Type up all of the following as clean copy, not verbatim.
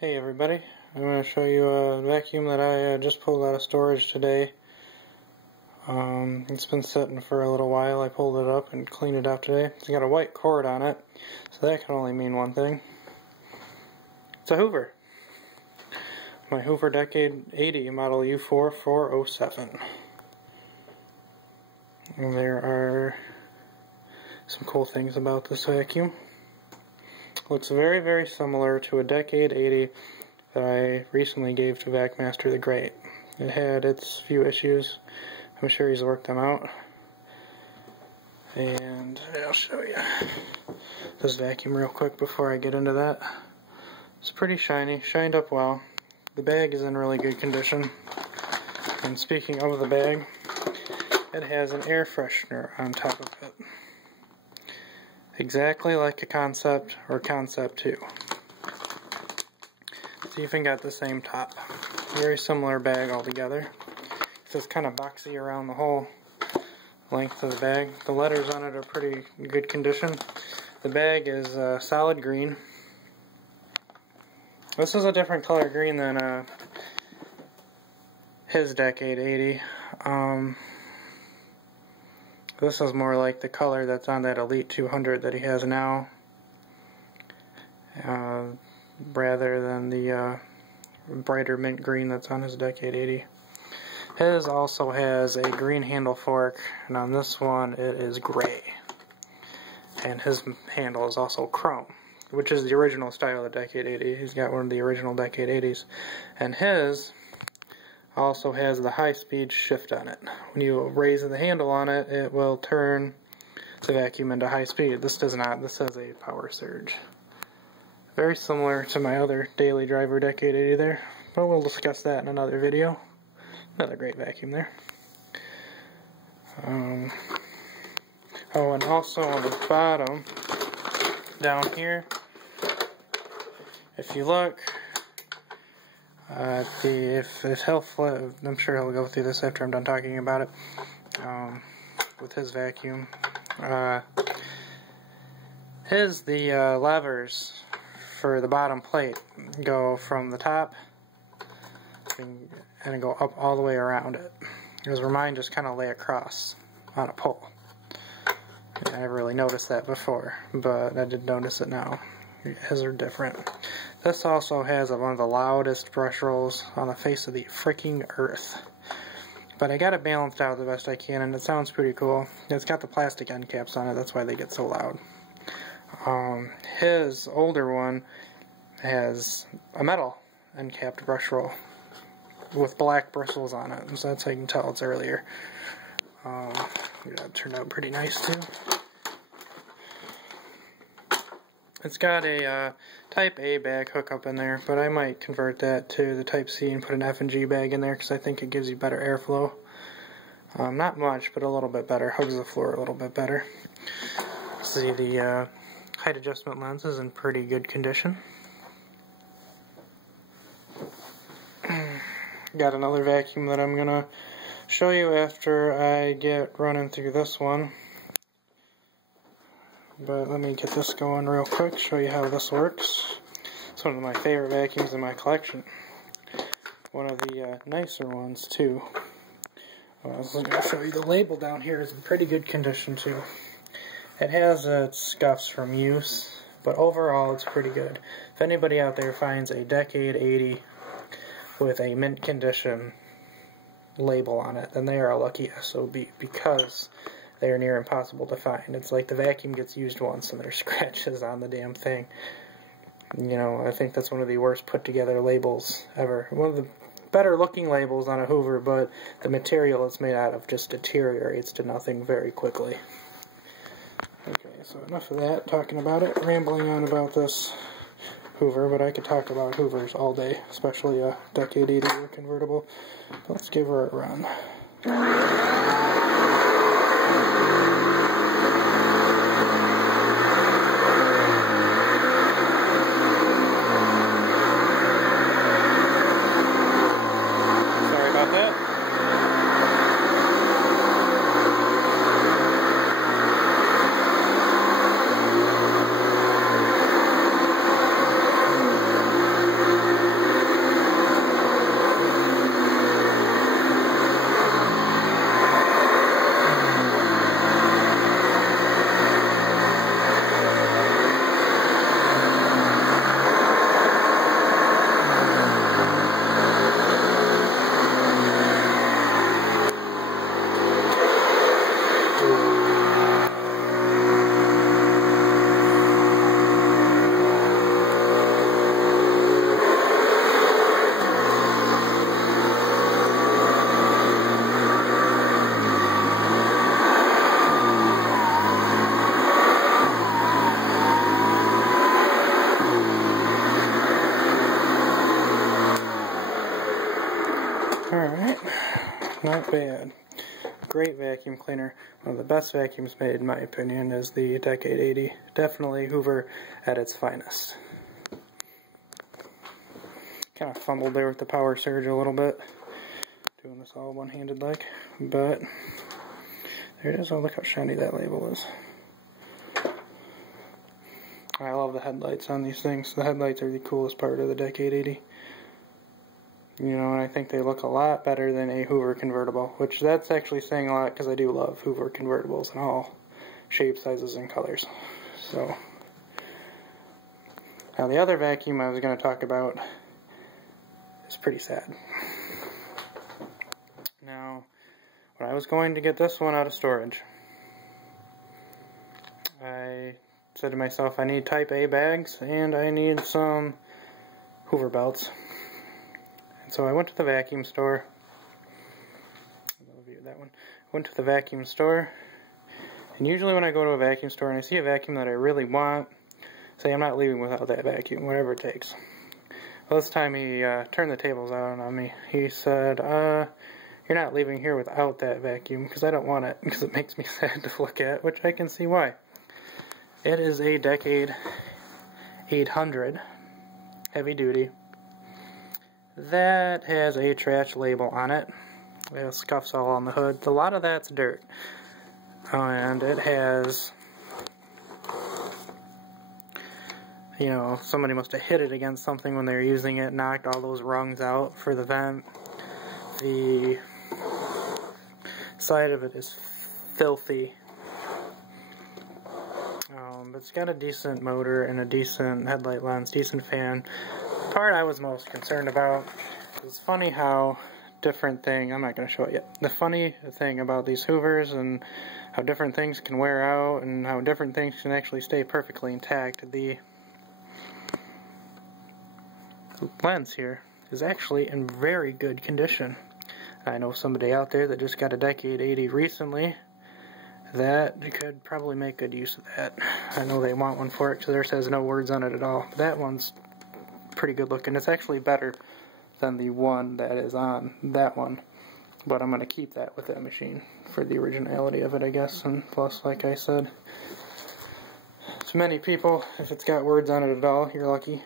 Hey everybody, I'm going to show you a vacuum that I just pulled out of storage today. It's been sitting for a little while. I pulled it up and cleaned it out today. It's got a white cord on it, so that can only mean one thing. It's a Hoover. My Hoover Decade 80 model U4407. And there are some cool things about this vacuum. Looks very, very similar to a Decade 80 that I recently gave to VacMaster the Great. It had its few issues. I'm sure he's worked them out. And I'll show you this vacuum real quick before I get into that. It's pretty shiny, shined up well. The bag is in really good condition. And speaking of the bag, it has an air freshener on top of it. Exactly like a Concept or Concept 2. It's even got the same top. Very similar bag altogether. It's kind of boxy around the whole length of the bag. The letters on it are pretty good condition. The bag is solid green. This is a different color green than his Decade 80. This is more like the color that's on that Elite 200 that he has now, rather than the brighter mint green that's on his Decade 80. His also has a green handle fork, and on this one it is gray. And his handle is also chrome, which is the original style of the Decade 80. He's got one of the original Decade 80s. And his also has the high-speed shift on it. When you raise the handle on it, it will turn the vacuum into high speed. This does not. This has a power surge. Very similar to my other daily driver Decade 80 there, but we'll discuss that in another video. Another great vacuum there. Oh, and also on the bottom, down here, if you look, I'm sure he'll go through this after I'm done talking about it, with his vacuum. The levers for the bottom plate go from the top and go up all the way around it. Whereas mine just kind of lay across on a pole. I never really noticed that before, but I did notice it now. His are different. This also has one of the loudest brush rolls on the face of the freaking earth. But I got it balanced out the best I can, and it sounds pretty cool. It's got the plastic end caps on it, that's why they get so loud. His older one has a metal end capped brush roll with black bristles on it, so that's how you can tell it's earlier. That turned out pretty nice too. It's got a Type A bag hookup in there, but I might convert that to the Type C and put an F and G bag in there because I think it gives you better airflow. Not much, but a little bit better. Hugs the floor a little bit better. See, the height adjustment lens is in pretty good condition. Got another vacuum that I'm going to show you after I get running through this one. But let me get this going real quick, show you how this works. It's one of my favorite vacuums in my collection. One of the nicer ones, too. I was going to show you the label down here is in pretty good condition, too. It has its scuffs from use, but overall it's pretty good. If anybody out there finds a Decade 80 with a mint condition label on it, then they are a lucky SOB, because they are near impossible to find. It's like the vacuum gets used once and there's scratches on the damn thing. You know, I think that's one of the worst put together labels ever. One of the better looking labels on a Hoover, but the material it's made out of just deteriorates to nothing very quickly. Okay, so enough of that, talking about it, rambling on about this Hoover, but I could talk about Hoovers all day, especially a Decade 80 or convertible. Let's give her a run. not bad. Great vacuum cleaner. One of the best vacuums made, in my opinion, is the Decade 80. Definitely Hoover at its finest. Kind of fumbled there with the power surge a little bit. Doing this all one-handed like. But there it is. Oh, look how shiny that label is. I love the headlights on these things. The headlights are the coolest part of the Decade 80. You know, and I think they look a lot better than a Hoover convertible, which that's actually saying a lot because I do love Hoover convertibles in all shapes, sizes, and colors. So, now the other vacuum I was going to talk about is pretty sad. Now, when I was going to get this one out of storage, I said to myself, I need type A bags and I need some Hoover belts. And so I went to the vacuum store. I'll view that one. Went to the vacuum store, and usually when I go to a vacuum store and I see a vacuum that I really want, say I'm not leaving without that vacuum, whatever it takes. Well, this time he turned the tables out on me. He said, you're not leaving here without that vacuum because I don't want it, because it makes me sad to look at, which I can see why. It is a Decade 800 heavy duty that has a trash label on it. It has scuffs all on the hood. A lot of that's dirt. And it has, you know, somebody must have hit it against something when they were using it, knocked all those rungs out for the vent. The side of it is filthy. But it's got a decent motor and a decent headlight lens, decent fan. The part I was most concerned about is funny how different thing, I'm not going to show it yet, the funny thing about these Hoovers and how different things can wear out and how different things can actually stay perfectly intact. The lens here is actually in very good condition. I know somebody out there that just got a Decade 80 recently that could probably make good use of that. I know they want one for it because theirs has no words on it at all. That one's pretty good looking. It's actually better than the one that is on that one. But I'm going to keep that with that machine for the originality of it, I guess. And plus, like I said, to many people, if it's got words on it at all, you're lucky.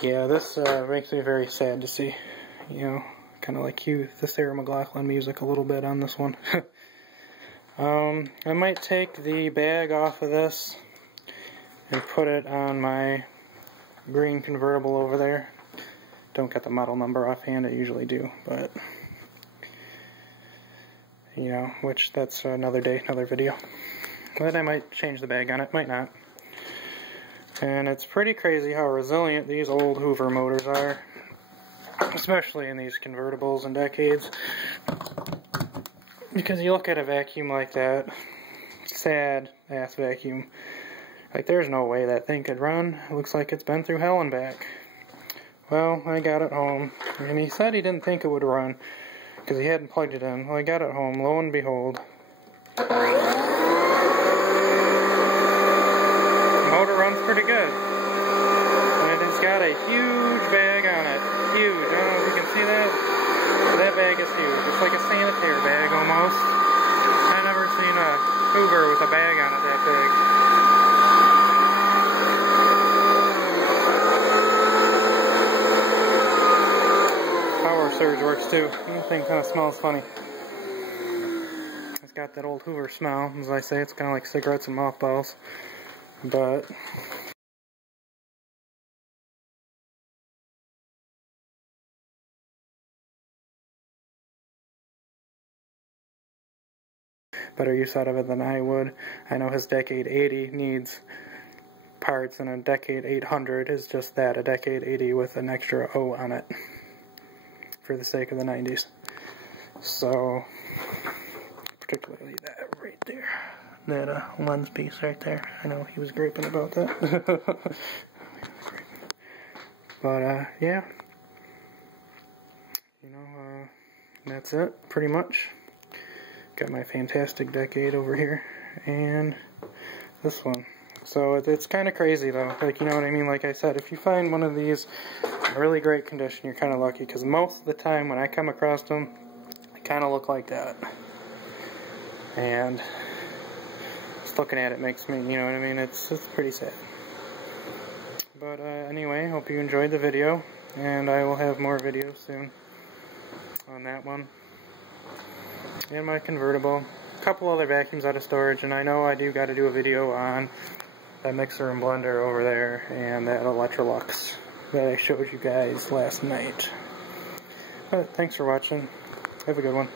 Yeah, this makes me very sad to see, you know. Kind of like the Sarah McLachlan music a little bit on this one. I might take the bag off of this and put it on my green convertible over there. Don't get the model number offhand, I usually do, but you know, which that's another day, another video. But I might change the bag on it, might not. And it's pretty crazy how resilient these old Hoover motors are. Especially in these convertibles and Decades, because you look at a vacuum like that, sad ass vacuum, like there's no way that thing could run. It looks like it's been through hell and back. Well, I got it home, and he said he didn't think it would run because he hadn't plugged it in. Well, I got it home, lo and behold, the motor runs pretty good, and it's got a huge bag on it. Huge. I don't know if you can see that. That bag is huge. It's like a sanitary bag almost. I've never seen a Hoover with a bag on it that big. Power surge works too. The thing kind of smells funny. It's got that old Hoover smell. As I say, it's kind of like cigarettes and mothballs. But better use out of it than I would. I know his Decade 80 needs parts, and a Decade 800 is just that, a Decade 80 with an extra O on it, for the sake of the 90s. So, particularly that right there, that lens piece right there. I know he was griping about that. But, yeah. You know, that's it, pretty much. Got my fantastic Decade over here, and this one. So it's kind of crazy though, like, you know what I mean? Like I said, if you find one of these in really great condition, you're kind of lucky, because most of the time when I come across them, they kind of look like that. And just looking at it makes me, you know what I mean? It's pretty sad. But anyway, hope you enjoyed the video, and I will have more videos soon on that one. And my convertible. A couple other vacuums out of storage, and I know I do got to do a video on that mixer and blender over there and that Electrolux that I showed you guys last night. But thanks for watching. Have a good one.